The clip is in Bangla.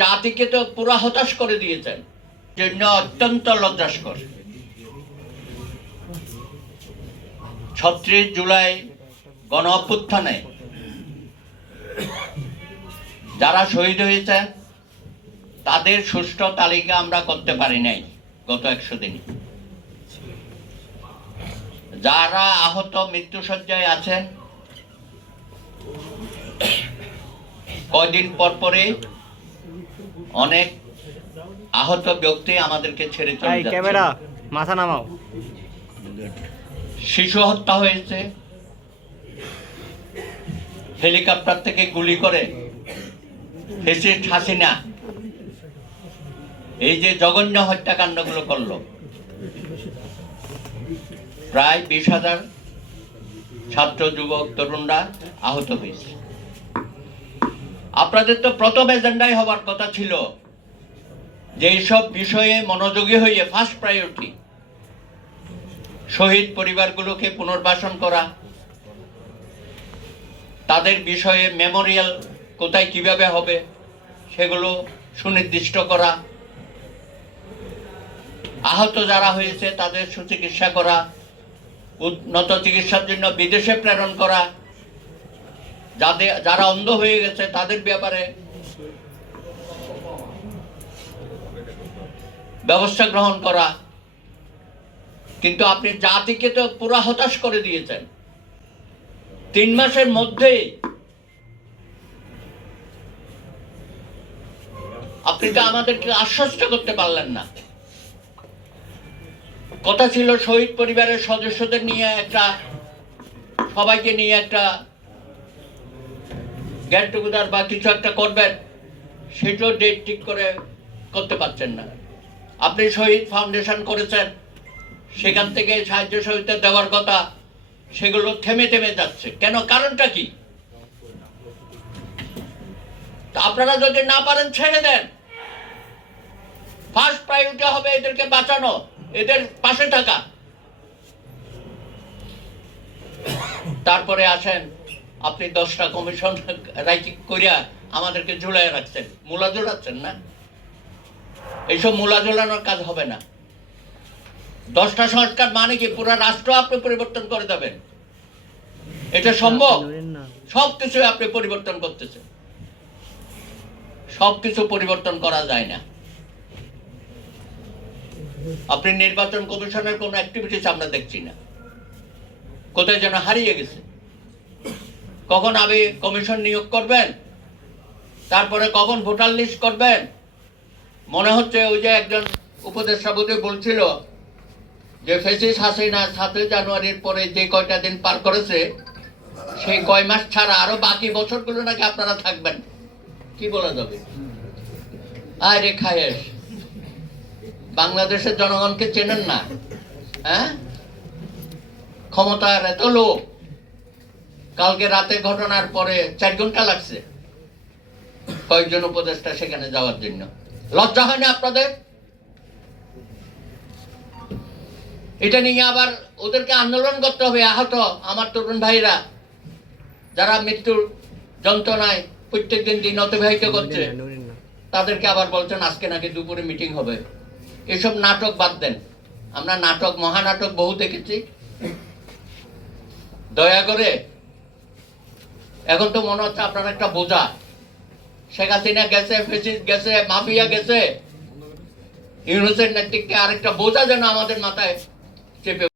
জাতিকে তো পুরা হতাশ করে দিয়েছেন, জন্য অত্যন্ত লজ্জাস্কর। ৩৬ জুলাই গণ অভ্যুত্থানে যারা শহীদ হয়েছেন তাদের সুষ্ঠু তালিকা আমরা করতে পারি নাই গত ১০০ দিন। যারা আহত মৃত্যুশয্যায় আছেন, কয়দিন পর পরে অনেক আহত ব্যক্তি আমাদেরকে ছেড়ে চলে যাচ্ছে। ক্যামেরা মাথা নামাও। শিশু হত্যা হয়েছে, হেলিকপ্টার থেকে গুলি করে ফ্যাসিস্ট হাসিনা এই যে জঘন্য হত্যাকাণ্ডগুলো করলো। প্রায় ২০,০০০ ছাত্র যুবক তরুণরা আহত হয়েছে। আপনাদের তো প্রথম এজেন্ডাই হবার কথা ছিল যে এইসব বিষয়ে মনোযোগী হয়ে ফার্স্ট প্রায়োরিটি শহীদ পরিবারগুলোকে পুনর্বাসন করা, তাদের বিষয়ে মেমোরিয়াল কোথায় কিভাবে হবে সেগুলো সুনির্দিষ্ট করা, আহত যারা হয়েছে তাদের সুচিকিৎসা করা, উন্নত চিকিৎসার জন্য বিদেশে প্রেরণ করা, যারা অন্ধ হয়ে গেছে তাদের ব্যাপারে ব্যবস্থা গ্রহণ করা। কিন্তু আপনি জাতিকে তো পুরা হতাশ করে দিয়েছেন। ৩ মাসের মধ্যেই আপনি তো আমাদেরকে আশ্বস্ত করতে পারলেন না। কথা ছিল শহীদ পরিবারের সদস্যদের নিয়ে সবাইকে নিয়ে একটা গেট টুগেদার বা কিছু একটা করবেন, সেটাও ডেট ঠিক করে করতে পারছেন না। আপনি শহীদ ফাউন্ডেশন করেছেন, সেখান থেকে সাহায্য সহযোগিতা দেওয়ার কথা, সেগুলো থেমে থেমে যাচ্ছে কেন? কারণটা কি? আপনারা যদি না পারেন ছেড়ে দেন। ফার্স্ট প্রায়োরিটি হবে এদেরকে বাঁচানো, এদের পাশে থাকা। তারপরে আসেন আপনি 10টা কমিশন রাইটিং করিয়া আমাদেরকে ঝুলাই রাখছেন, মূলা ঝোলাচ্ছেন না। এইসব মূলা ঝোলানোর কাজ হবে না। 10টা সংস্কার মানে কি পুরো রাষ্ট্র আপনি পরিবর্তন করে দেবেন? এটা সম্ভব? সবকিছু আপনি পরিবর্তন করতেছেন। সবকিছু পরিবর্তন করা যায় না। আপনি নির্বাচন কমিশনের কোন অ্যাক্টিভিটিস আমরা দেখছি না, কোথায় যেন হারিয়ে গেছে। কখন আপনি কমিশন নিয়োগ করবেন, তারপরে কখন ভোটার লিস্ট করবেন? মনে হচ্ছে ওই যে একজন উপদেষ্টা বোধহয় বলছিল যে ফ্যাসিস্ট হাসিনা ৭ই জানুয়ারির পরে যে কয়টা দিন পার করেছে সেই কয় মাস ছাড়া আরো বাকি বছরগুলো নাকি আপনারা থাকবেন। কি বলা যাবে? আরে খায়েশ, বাংলাদেশের জনগণকে চেনেন না? হ্যাঁ, ক্ষমতার এত লোক। কালকে রাতে ঘটনার পরে 4 ঘন্টা লাগছে কয়েকজন উপদেষ্টা সেখানে যাওয়ার জন্য। লজ্জা হয় না আপনাদের? এটা নিয়ে আবার ওদেরকে আন্দোলন করতে হবে। আহত আমার তরুণ ভাইরা যারা মৃত্যুর যন্ত্রণায় প্রত্যেকদিন দিন অতিবাহিত করছে, তাদেরকে আবার বলছেন আজকে নাকি দুপুরে মিটিং হবে। এসব নাটক বাদ দেন। আমরা নাটক, মহানাটক বহু দেখেছি। দয়া করে, এখন তো মনে হচ্ছে আপনারা একটা বোঝা। শেখ হাসিনা গেছে, ফ্যাসিস্ট গেছে, মাফিয়া গেছে, ইউনূসের নেতৃত্বে আরেকটা বোঝা যেন আমাদের মাথায় চেপে